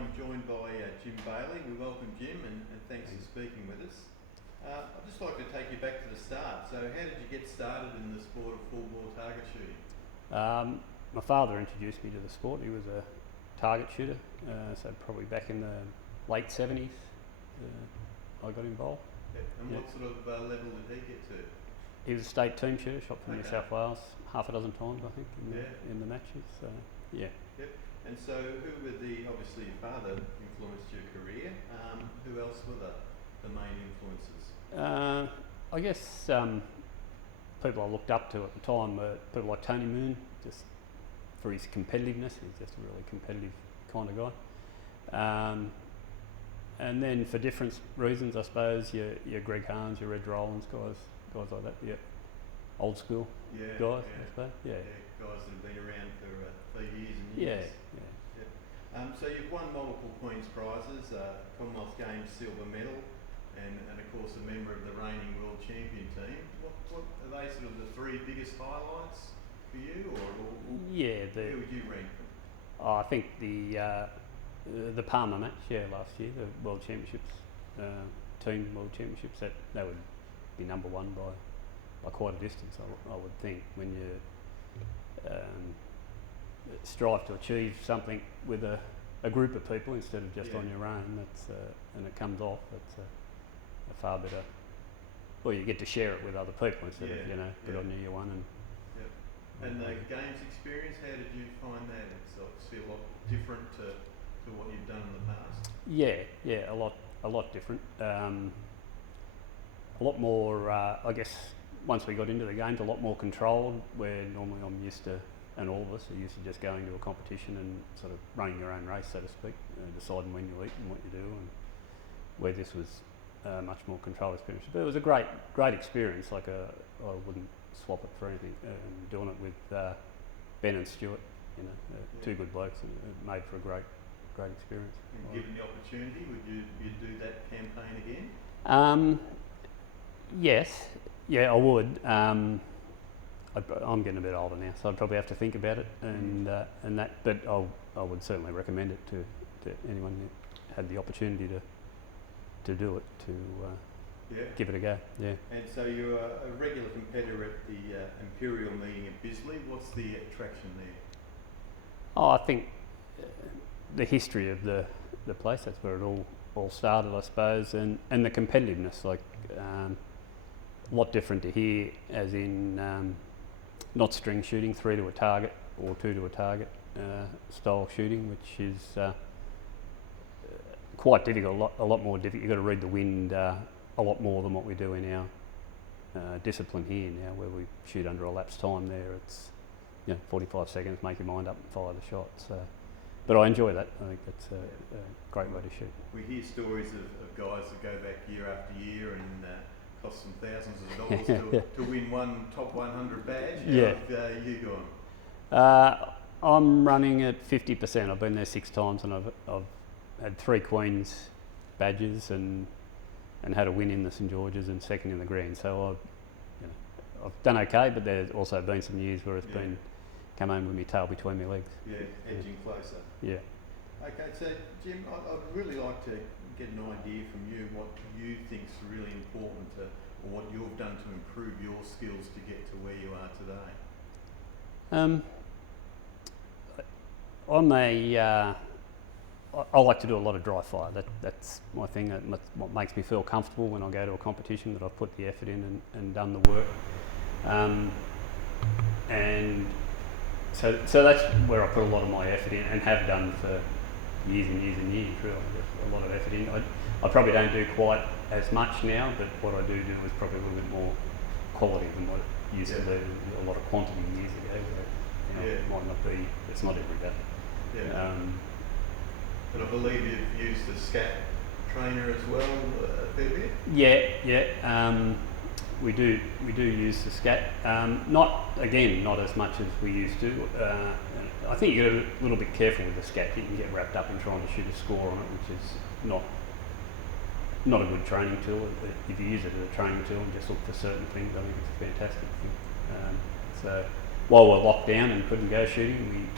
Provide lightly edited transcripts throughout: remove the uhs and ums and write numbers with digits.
I'm joined by Jim Bailey. We welcome Jim and thanks for speaking with us. I'd just like to take you back to the start. So how did you get started in the sport of full bore target shooting? My father introduced me to the sport. He was a target shooter, so probably back in the late 70s I got involved. Yep. And what sort of level did he get to? He was a state team shooter, shot for New South Wales half a dozen times I think in the matches. Yeah. Yep. And so who were obviously your father influenced your career, who else were the main influences? I guess people I looked up to at the time were people like Tony Moon, just for his competitiveness. He's just a really competitive kind of guy. And then for different reasons, I suppose, your Greg Harns, your Red Rollins, guys like that, old school guys, I suppose. Yeah, guys that have been around for years and years. So you've won multiple Queen's prizes, Commonwealth Games silver medal, and of course a member of the reigning world champion team. What are they sort of the three biggest highlights for you, or who would you rank them? I think the Palmer match, last year, the World Championships, team World Championships, that would be number one by quite a distance, I would think. When you strive to achieve something with a group of people instead of just on your own, and it comes off, it's a far better. Well, you get to share it with other people instead of good on you won. And the games experience, how did you find that? It's obviously a lot different to what you've done in the past. Yeah, a lot different. A lot more, I guess, once we got into the games, a lot more controlled, where normally I'm used to, and all of us are used to just going to a competition and sort of running your own race, so to speak, deciding when you eat and what you do, and where this was much more controlled experience. But it was a great experience. I wouldn't swap it for anything. Doing it with Ben and Stuart, two good blokes, it made for a great experience. And given the opportunity, would you do that campaign again? Yes, I would. I'm getting a bit older now, so I'd probably have to think about it, and that. But I would certainly recommend it to anyone who had the opportunity to do it, to give it a go. Yeah. And so you're a regular competitor at the Imperial meeting at Bisley. What's the attraction there? I think the history of the place. That's where it all started, I suppose, and the competitiveness. Like a lot different to here, as in not string shooting, 3 to a target or 2 to a target style shooting, which is quite difficult. A lot more difficult. You've got to read the wind a lot more than what we do in our discipline here now, where we shoot under elapsed time. There, it's 45 seconds, make your mind up and fire the shot. So, but I enjoy that. I think that's a great way to shoot. We hear stories of guys that go back year after year and cost them thousands of dollars to win one top 100 badge. How have you gone? I'm running at 50%. I've been there 6 times, and I've had 3 Queen's badges and had a win in the St George's and second in the Grand. So I've done okay, but there's also been some years where it's been come home with my tail between my legs. Yeah, edging closer. Yeah. Okay, so Jim, I'd really like to get an idea from you what you think's really important or what you've done to improve your skills to get to where you are today. I like to do a lot of dry fire. That's my thing. That's what makes me feel comfortable when I go to a competition, that I've put the effort in and done the work. And so that's where I put a lot of my effort in, and have done for years and years and years, really. There's a lot of effort in. I probably don't do quite as much now, but what I do is probably a little bit more quality than what it used to be. A lot of quantity years ago, where it might not be, it's not every day. But I believe you've used the SCAT trainer as well a fair bit? Yeah. We do use the SCAT. Not as much as we used to. I think you got to be a little bit careful with the SCAT. You can get wrapped up in trying to shoot a score on it, which is not a good training tool. If you use it as a training tool and just look for certain things, I think it's a fantastic thing. So while we're locked down and couldn't go shooting,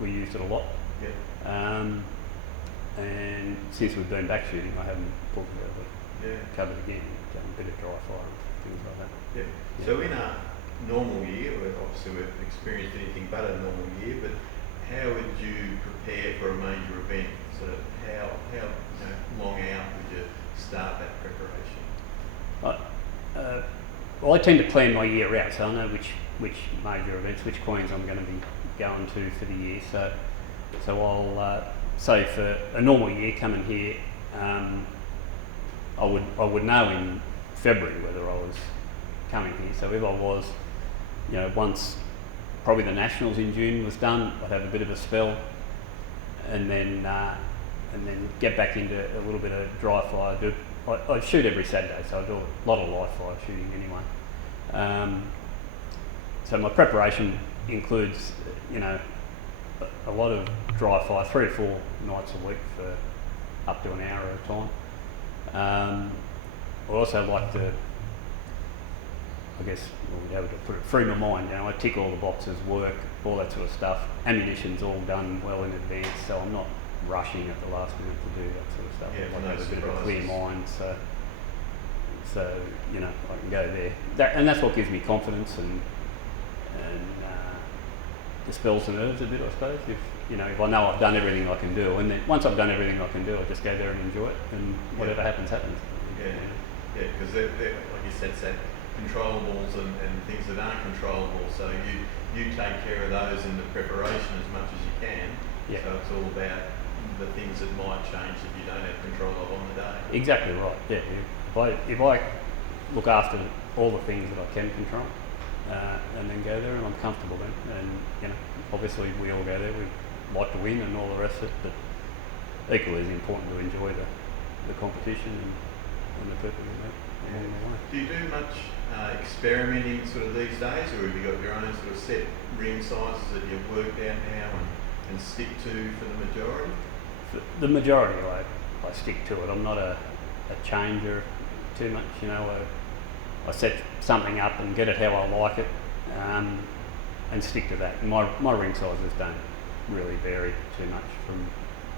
we used it a lot. and since we've been back shooting, I haven't pulled it out, Yeah. covered again, done a bit of dry fire and things like that. Yeah. Yeah. So in a normal year, obviously we've experienced anything but a normal year, but how would you prepare for a major event? Sort of how long out would you start that preparation? Well, I tend to plan my year out, so I know which major events, which coins I'm going to be going to for the year. So I'll say for a normal year coming here, I would know in February whether I was coming here. So if I was, once probably the Nationals in June was done, I'd have a bit of a spell, and then get back into a little bit of dry fire. I shoot every Saturday, so I do a lot of live fire shooting anyway. So my preparation includes, a lot of dry fire, 3 or 4 nights a week for up to an hour at a time. I also like to, how to put it, free my mind. I tick all the boxes, work, all that sort of stuff. Ammunition's all done well in advance, so I'm not rushing at the last minute to do that sort of stuff. Yeah, I no have a bit of a clear surprises. mind, so I can go there. And that's what gives me confidence and dispels the nerves a bit, I suppose. If I know I've done everything I can do, and then once I've done everything I can do, I just go there and enjoy it, and whatever happens, happens. Yeah, because they're, like you said, controllables and things that aren't controllable. So you take care of those in the preparation as much as you can. Yeah. So it's all about the things that might change if you don't have control of on the day. Exactly right. Yeah. If I look after all the things that I can control, and then go there, and I'm comfortable then, and obviously we all go there. We like to win and all the rest of it, but equally as important to enjoy the competition and the people you meet along the way. Do you do much experimenting sort of these days, or have you got your own sort of set ring sizes that you've worked out now and stick to for the majority? For the majority, I stick to it. I'm not a changer too much. I set something up and get it how I like it, and stick to that. My ring sizes don't really vary too much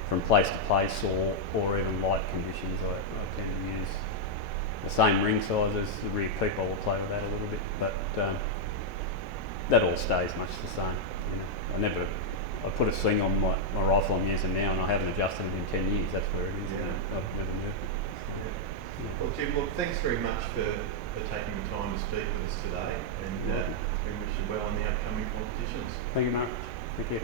from place to place or even light conditions. I tend to use the same ring sizes. The rear peep I will play with that a little bit, but that all stays much the same. I put a sling on my rifle I'm using now, and I haven't adjusted it in 10 years. That's where it is. Yeah. I've never moved it. Yeah. Well, Tim, look, thanks very much for taking the time to speak with us today, and we wish you well in the upcoming competitions. Thank you, Mark. Thank you.